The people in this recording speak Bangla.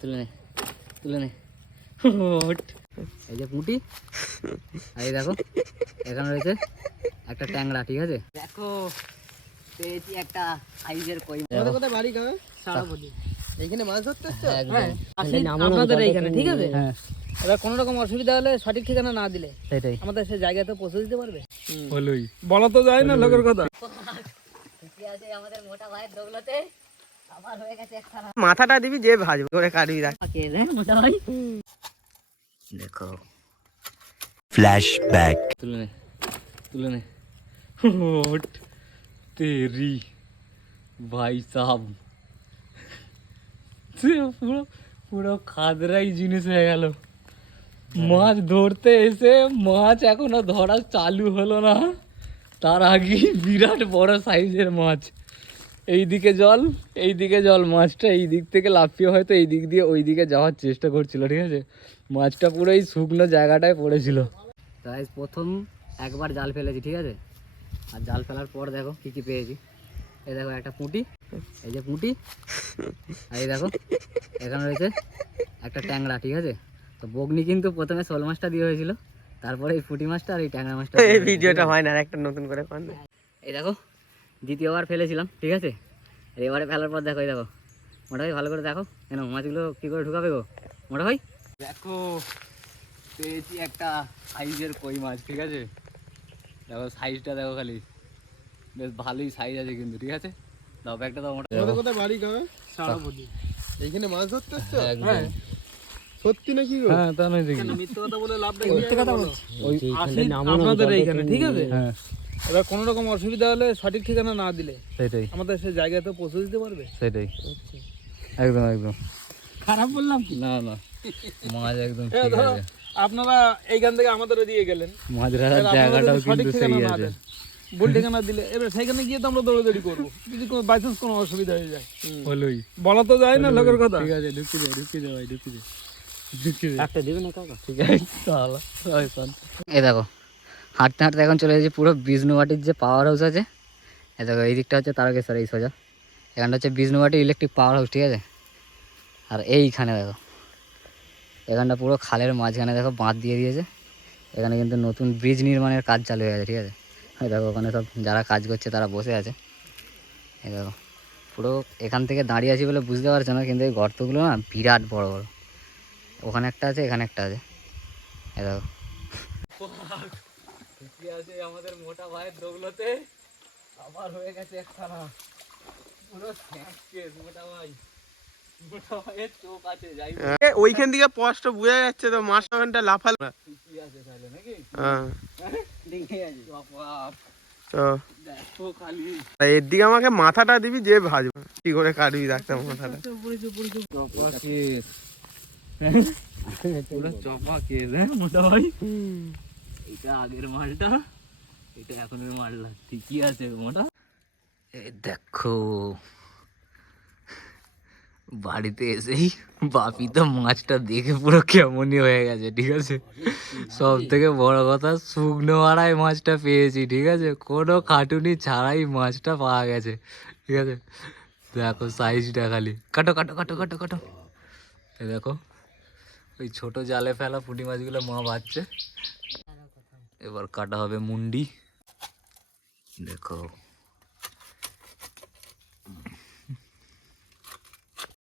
তুলে নে তুলে নে। এই যে পুঁটি, আর এই দেখো এখানে রয়েছে একটা ট্যাংরা। ঠিক আছে, দেখো পেয়েছি একটা সাইজের কই। আমাদের কোথায় বাড়ি গাঁয়ে সারাবদি এইখানে মাছ ধরতে এসছো? আপনাদের এইখানে, ঠিক আছে। হ্যাঁ, এবার কোনো রকম অসুবিধা হলে সঠিক ঠিকানা না দিলে সেটাই আমাদের সেই জায়গাতে পৌঁছে দিতে পারবে। হলোই, বলা তো যায় না লোকের কথা। ঠিকই আছে, আমাদের মোটা ভাইয়ের দৌলতে আবার হয়ে গেছে একখানা। মাথাটা দিবি যে ভাজবে করে কাটবি দেখ। কে রে মোটা ভাই? দেখো फ्लैशबैक তুলে নে তুলে নে। ওট তেরি ভাই সাহেব, পুরো পুরো খাদরাই জিনিস হয়ে গেল। মাছ ধরতে এসে মাছ এখনো ধরা চালু হলো না, তার আগেই বিরাট বড় সাইজের মাছ। এইদিকে জল এইদিকে জল, মাছটা এই দিক থেকে লাফিয়ে হয়তো এই দিক দিয়ে ওই দিকে যাওয়ার চেষ্টা করছিল। ঠিক আছে, মাছটা পুরো এই শুকনো জায়গাটায় পড়েছিল। তাই প্রথম একবার জাল ফেলেছি, ঠিক আছে। আর জাল ফেলার পর দেখো কী কী পেয়েছি। এই দেখো একটা পুঁটি, এই যে পুঁটি, আর এই দেখো এখানে রয়েছে একটা ট্যাংরা। ঠিক আছে, তো বগনি কিন্তু প্রথমে শোল মাছটা দিয়ে হয়েছিল, তারপরে এই পুঁটি মাছটা আর এই ট্যাংরা মাছটা। এই ভিডিওটা হয় না, একটা নতুন করে কর না। এই দেখো দ্বিতীয়বার ফেলেছিলাম, ঠিক আছে। আর এবারে ফেলার পর দেখো, এই দেখো মোটা ভাই ভালো করে দেখো কেন মাছগুলো কী করে ঢুকাবে গো মোটা ভাই। দেখো পেয়েছি একটা সাইজের কই মাছ। ঠিক আছে, দেখো সাইজটা দেখো, খালি বেশ ভালোই সাইজ আছে কিন্তু। ঠিক আছে, দাও ব্যাগটা দাও মোটা। আমাদের কোথায় বাড়ি গাঁয়ে সারাবদি এইখানে মাছ ধরতে এসছো? হ্যাঁ সত্যি নাকি গো? হ্যাঁ, তা নয় দেখি মিথ্যে কথা বলে লাভ নেই। মিথ্যে কথা বলছি। ওই আপনাদের এইখানে, ঠিক আছে। হ্যাঁ এবার কোনো রকম অসুবিধা হলে সঠিক ঠিকানা না দিলে সেটাই আমাদের সেই জায়গাতে পৌঁছে দিতে পারবে। সেটাই একদম একদম। খারাপ বললাম কি? না না, মাছ একদম হ্যাঁ, ঠিক ধরো আছে। আপনারা এইখান থেকে আমাদের দিয়ে গেলেন, মাছ ধরার এবার আপনারা জায়গাটাও যদি সঠিক কিন্তু ঠিকানা সেই না আছে। দেন, ভুল ঠিকানা দিলে এবার সেখানে গিয়ে তো আমরা দৌড়াদৌড়ি করবো, যদি কোনো বাইচান্স কোনো অসুবিধা হয়ে যায়। হলোই, বলা তো যায় না লোকের কথা। ঠিক আছে, ঢুকি দে ঢুকি দে ভাই, ঢুকি দে ঢুকি দে। একটা দিবে না কাকা? ঠিক আছে তাহলে এই দেখো হাঁটতে হাঁটতে এখন চলে এসেছি পুরো বিষ্ণুবাটির যে পাওয়ার হাউস আছে। এই দেখো এই দিকটা হচ্ছে তারকেশ্বর, এই সোজা এখানটা হচ্ছে বিষ্ণুবাটি ইলেকট্রিক পাওয়ার হাউস। ঠিক আছে, আর এইখানে দেখো এখানটা পুরো খালের মাঝখানে দেখো বাঁধ দিয়ে দিয়েছে। এখানে কিন্তু নতুন ব্রিজ নির্মাণের কাজ চালু হয়ে গেছে। ঠিক আছে, এই দেখো ওখানে সব যারা কাজ করছে তারা বসে আছে। এই দেখো পুরো এখান থেকে দাঁড়িয়ে আছি বলে বুঝতে পারছো না, কিন্তু এই গর্তগুলো না বিরাট বড় বড়। ওখানে একটা আছে, এখানে একটা আছে। এই দেখো আছে আমাদের মোটা ভাইয়ের দৌলতে আবার হয়ে গেছে একখানা পুরো মোটা ভাই। মোটা ভাইয়ের চোখ আছে, যাই ওইখান থেকে স্পষ্ট বোঝা যাচ্ছে তো মাছ ওখানটা লাফাল। ঠিকই আছে তাহলে নাকি? হ্যাঁ, দেখে আছে বাপ, তো দেখো খালি এর দিকে আমাকে মাথাটা দিবি যে ভাজবে কি করে কাটবি ডাক্তার মাথাটা। চপা কেস, পুরো চপা কেস। হ্যাঁ মোটা ভাই, এটা আগের মালটা, এটা এখনের মালটা। ঠিকই আছে মোটা। এই দেখো বাড়িতে এসেই বাপি তো মাছটা দেখে পুরো কেমনই হয়ে গেছে। ঠিক আছে, সব থেকে বড় কথা শুকনো মারাই মাছটা পেয়েছি। ঠিক আছে, কোনো খাটুনি ছাড়াই মাছটা পাওয়া গেছে। ঠিক আছে, দেখো সাইজটা খালি, কাটো কাটো কাটো কাটো কাটো। এই দেখো ওই ছোট জালে ফেলা পুঁটি মাছগুলো মা বাচ্ছে, এবার কাটা হবে মুন্ডি। দেখো